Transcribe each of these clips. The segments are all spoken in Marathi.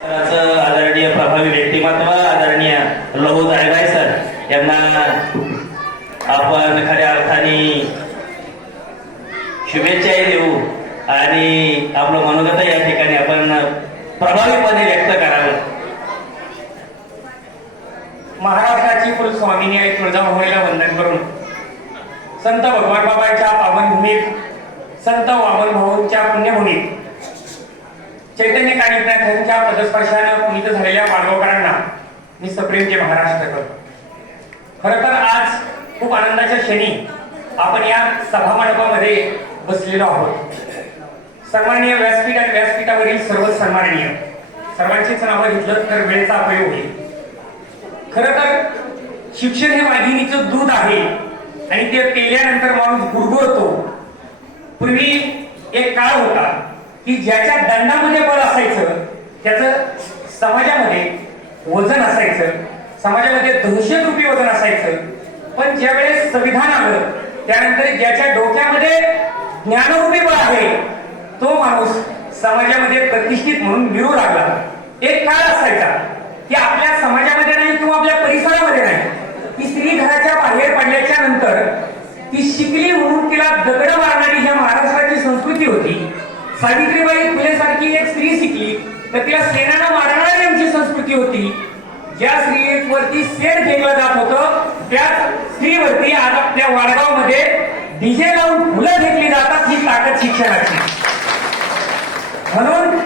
आदरणीय प्रभावी व्यक्तिमत्व आदरणीय लहू जायगाय सर यांना आपण खऱ्या अर्थाने शुभेच्छाही देऊ आणि आपलं मनोगत या ठिकाणी आपण प्रभावीपणे व्यक्त करावं. महाराष्ट्राची कुलस्वामिनी आई तुळजाभवानीला वंदन करून संत भगवान बाबांच्या पावनभूमीत संत वामन भाऊंच्या पुण्यभूमीत चैतन्य कार्यकर्त्यांच्या पदस्पर्शानं पुनित झालेल्या वाडगावकरांना मी सप्रेमचे महाराष्ट्र करतो खर तर आज खूप आनंदाच्या क्षणी आपण या सभामंडपामध्ये बसलेलो आहोत. सन्माननीय व्यासपीठ आणि व्यासपीठावरील सर्व सन्माननीय सर्वांचीच नावं घेतलं तर वेळेचा अपयोग होईल. खर तर शिक्षण हे वाघिणीचं दूध आहे आणि ते पेल्यानंतर माणूस गुरगुरतो. पूर्वी एक काळ होता की ज्याच्या दंडामध्ये बळ असायचं त्याचं समाजामध्ये वजन असायचं समाजामध्ये दहशत रुपी वजन असायचं. पण ज्यावेळेस संविधान आलं त्यानंतर ज्याच्या डोक्यामध्ये ज्ञानरूपी बळ आहे तो माणूस समाजामध्ये प्रतिष्ठित म्हणून मिळू लागला. एक काळ असायचा की आपल्या समाजामध्ये नाही किंवा आपल्या परिसरामध्ये नाही. की स्त्री घराच्या बाहेर पडल्याच्या नंतर ती शिकली म्हणून तिला दगड मारणारी ह्या महाराष्ट्राची संस्कृती होती सावित्रीबाई फुले सारखी एक स्त्री शिकली तर त्या सेनानं मारणारी आमची संस्कृती होती. ज्या स्त्रीवरती सेन केलं जात होतं त्याच स्त्रीवरती आज आपल्या वाडगावमध्ये डीजे लावून फुलं फेकली जातात ही ताकद शिक्षणाची. म्हणून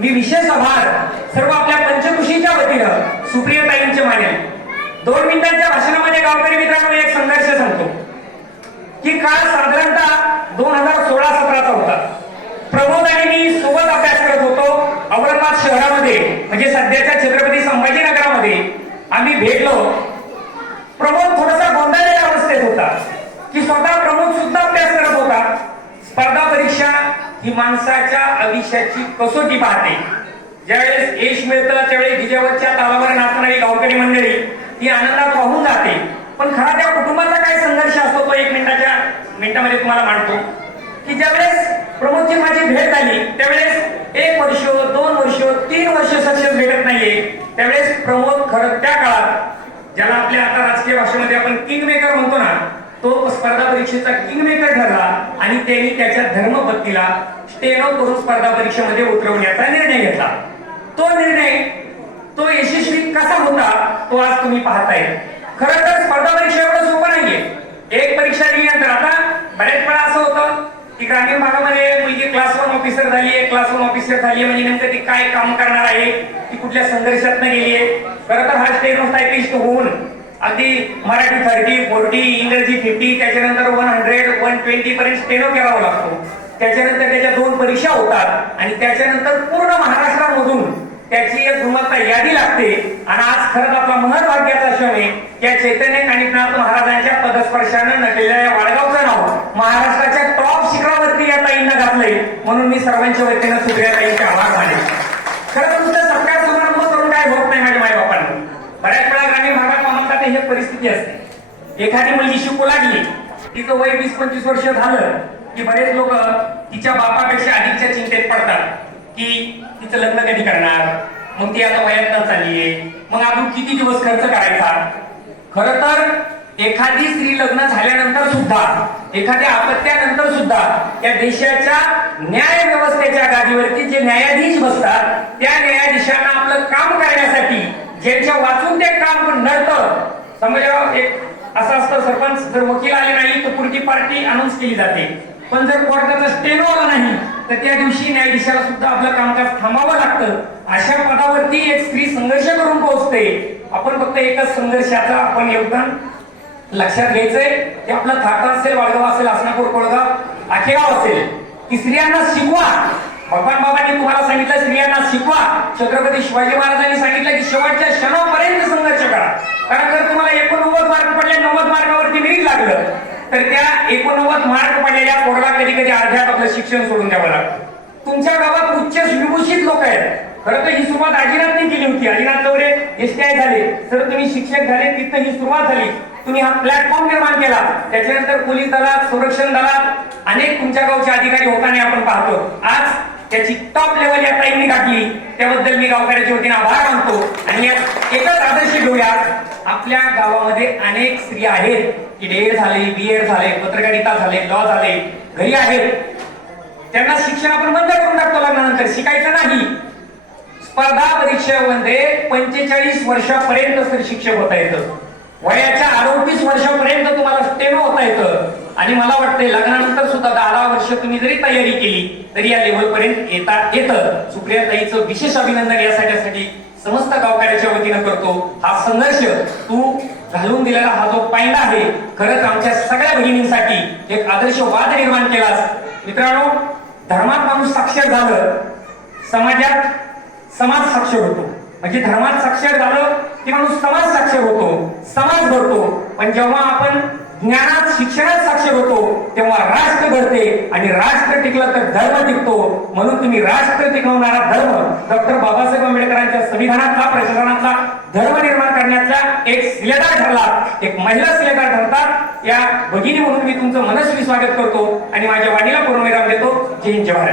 मी विशेष आभार सर्व आपल्या पंचकृषीच्या वतीनं सुप्रियताईंचे मानेल दोन मिनिटांच्या भाषणामध्ये गावकरी मित्रांनो एक संघर्ष सांगतो. की काळ साधारणतः दोन हजार सोळा सतराचा होता प्रमोद आणि मी सोबत अभ्यास करत होतो औरंगाबाद शहरामध्ये म्हणजे सध्याच्या छत्रपती संभाजीनगरामध्ये आम्ही भेटलो. प्रमोद थोडासा गोंधळलेल्या अवस्थेत होता. की स्वतः प्रमोद सुद्धा अभ्यास करत होता. स्पर्धा परीक्षा ही माणसाच्या आयुष्याची कसोटी पाहते. ज्यावेळेस यश मिळतं त्यावेळी विजयावरच्या तालावर नाचणारी गावकरी मंडळी ती आनंदात वाहून जाते. पण खरा त्या कुटुंबाचा काय संघर्ष असतो तो एक मिनिटाच्या मिनिटामध्ये तुम्हाला मांडतो. की ज्यावेळेस प्रमोदची माझी भेट झाली त्यावेळेस तो तीन वर्ष सक्सेस भेटत नाहीये त्यावेळेस प्रमोद खरं त्या काळात ज्याला आपल्या आता राजकीय भाषेमध्ये आपण किंग मेकर म्हणतो ना तो स्पर्धा परीक्षेचा किंग मेकर ठरला आणि त्यांनी त्याच्या धर्मपत्नीला स्टेनो करून स्पर्धा परीक्षेमध्ये उतरवण्याचा निर्णय घेतला. तो निर्णय तो यशस्वी कसा होता तो आज तुम्ही पाहताय. खरं तर स्पर्धा परीक्षा एवढं सोपं नाहीये. एक परीक्षा दिल्यानंतर आता बऱ्याच वेळा असं होतं ग्रामीण भागामध्ये मुलगी क्लास वन ऑफिसर झाली आहे क्लास वन ऑफिसर झाली आहे म्हणजे नेमकं ती काय काम करणार आहे? ती कुठल्या संघर्षात गेली आहे खरं तर हा स्टेनो टायपिस्ट होऊन अगदी मराठी थर्टी फोर्टी इंग्रजी फिफ्टी त्याच्यानंतर वन हंड्रेड वन ट्वेंटी पर्यंत स्टेनो करावा लागतो. त्याच्यानंतर त्याच्या दोन परीक्षा होतात आणि त्याच्यानंतर पूर्ण महाराष्ट्रामधून त्याची एक गुणवत्ता यादी लागते. आणि आज खरंच आपला महत्वाक्याचा क्षण आहे. या चैतन्य कानिकनाथ महाराजांच्या पदस्पर्शानं नटलेल्या या वाडगावचं नाव महाराष्ट्राच्या टॉप या ताईंना घातलंय. म्हणून मी सर्वांच्या वतीनं सुप्रिया ताईंचे आभार माने खरं तर नुसतं सत्कार समारंभ करून काय होत नाही माझ्या मायबापांना बऱ्याच वेळा ग्रामीण भागात मानतात हे परिस्थिती असते. एखादी मुलगी शिकू लागली तिचं वय वीस पंचवीस वर्ष झालं की बरेच लोक तिच्या बापापेक्षा अधिकच्या चिंतेत पडतात की तिचं लग्न कधी करणार? मग ती आता वयात चाललीये. मग अजून किती दिवस खर्च करायचा? खर तर एखादी स्त्री लग्न झाल्यानंतर सुद्धा एखाद्या अपत्यानंतर सुद्धा या देशाच्या न्याय व्यवस्थेच्या गादीवरती जे न्यायाधीश बसतात त्या न्यायाधीशांना आपलं काम करण्यासाठी ज्यांच्या वाचून ते काम नडतं. समजा एक असं असतं सरपंच जर वकील आले नाही तर पुढची पार्टी अनाऊन्स केली जाते. पण जर कोर्टाचा स्टेनो आला नाही तर त्या दिवशी न्यायाधीशाला सुद्धा आपलं कामकाज थांबावं लागतं. अशा पदावरती एक स्त्री संघर्ष करून पोहोचते. आपण फक्त एकच संघर्षाचा आपण योगदान लक्षात घ्यायचंय की आपलं थाटा असेल वाडगाव असेल असनापूर कोळगाव आखेगाव असेल. की स्त्रियांना शिकवा. भगवान बाबांनी तुम्हाला सांगितलं स्त्रियांना शिकवा. छत्रपती शिवाजी महाराजांनी सांगितलं की शेवटच्या क्षणापर्यंत संघर्ष करा. कारण जर तुम्हाला एकोणनव्वद मार्क पडले नव्वद मार्कावरती मिळीत लागलं तर त्या एकोणनव्वद मार्क पडलेल्या पोरला कधी कधी अर्ध्यात आपलं शिक्षण सोडून द्यावं लागतं. तुमच्या गावात उच्च विभूषित लोक आहेत. खरं तर ही सुरुवात आजीनाथने केली होती. Ajinath Choure S T I झाले. तर तुम्ही शिक्षक झाले तिथं ही सुरुवात झाली. तुम्ही हा प्लॅटफॉर्म निर्माण केला. त्याच्यानंतर पोलीस दलात संरक्षण दलात अनेक तुमच्या गावचे अधिकारी होताना आपण पाहतो. आज त्याची टॉप लेवल या टाईमने गाठली. त्याबद्दल मी गावकऱ्याच्या वतीने आभार मानतो. आणि एकच आदर्श घेऊया. आपल्या गावामध्ये अनेक स्त्रिया आहेत. की डीएड झाले बीएड झाले पत्रकारिता झाले लॉ झाले. घरी आहेत. त्यांना शिक्षण आपण बंद करून टाकतो लग्नानंतर. शिकायचं नाही. स्पर्धा परीक्षेमध्ये पंचेचाळीस वर्षापर्यंत तर शिक्षक होता येतं. वयाच्या अडोतीस वर्षापर्यंत तुम्हाला स्टेनो होता येतं आणि मला वाटतंय लग्नानंतर सुद्धा दहा वर्ष तुम्ही जरी तयारी केली तरी या लेवल पर्यंत येता येतं. सुप्रिया ताईचं विशेष अभिनंदन यासाठी समस्त गावकऱ्याच्या वतीनं करतो. हा संघर्ष तू घालून दिलेला हा जो पायंडा आहे खरंच आमच्या सगळ्या भगिनींसाठी एक आदर्श वाद निर्माण केलास. मित्रांनो धर्मात माणूस साक्षर झालं समाजात समाज साक्षर होतो. म्हणजे धर्मात साक्षर झालं की माणूस समाज साक्षर होतो. समाज घडतो. पण जेव्हा आपण ज्ञानात शिक्षणात साक्षर होतो तेव्हा राष्ट्र घडते आणि राष्ट्र टिकलं तर धर्म टिकतो. म्हणून तुम्ही राष्ट्र टिकवणारा धर्म डॉक्टर बाबासाहेब आंबेडकरांच्या संविधानातला प्रशासनातला धर्म निर्माण करण्याचा एक सिलेदार ठरला एक महिला सिलेदार ठरतात. या भगिनी म्हणून मी तुमचं मनस्वी स्वागत करतो आणि माझ्या वाणीला पूर्णविराम देतो. जय हिंद जवाहर